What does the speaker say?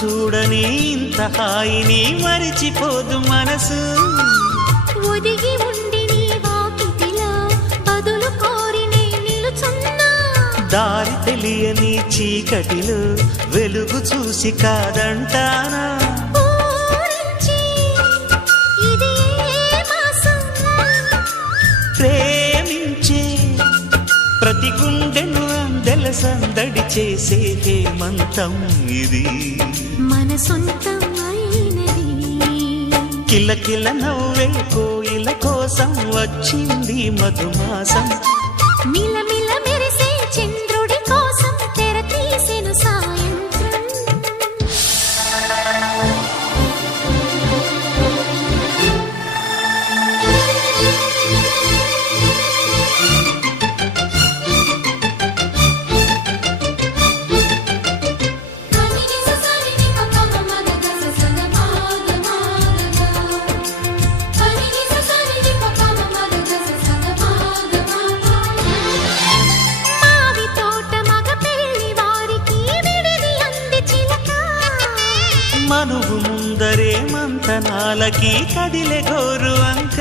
చూడని ఇంత హాయిని మరిచిపోదు మనసు. ఒదిగి ఉండి నీ వాకిటిలో బదులు కోరి నే నిలుచున్నా. దారి తెలియని చీకటిలో వెలుగు చూసి కాదంటానా. ప్రేమించే ప్రతి గుండెను అందెల సందడి చేసే హేమంతం ఇది. మన సొంతం అయినది. కిలకిల నవ్వే కోయిల కోసం వచ్చింది మధుమాసం. మిలమిల మెరిసే చంద్రుడి కోసం తెర తీసెను సాయంత్రం. మనువు ముందరే మంతనాలకి కదిలే గోరు అంక.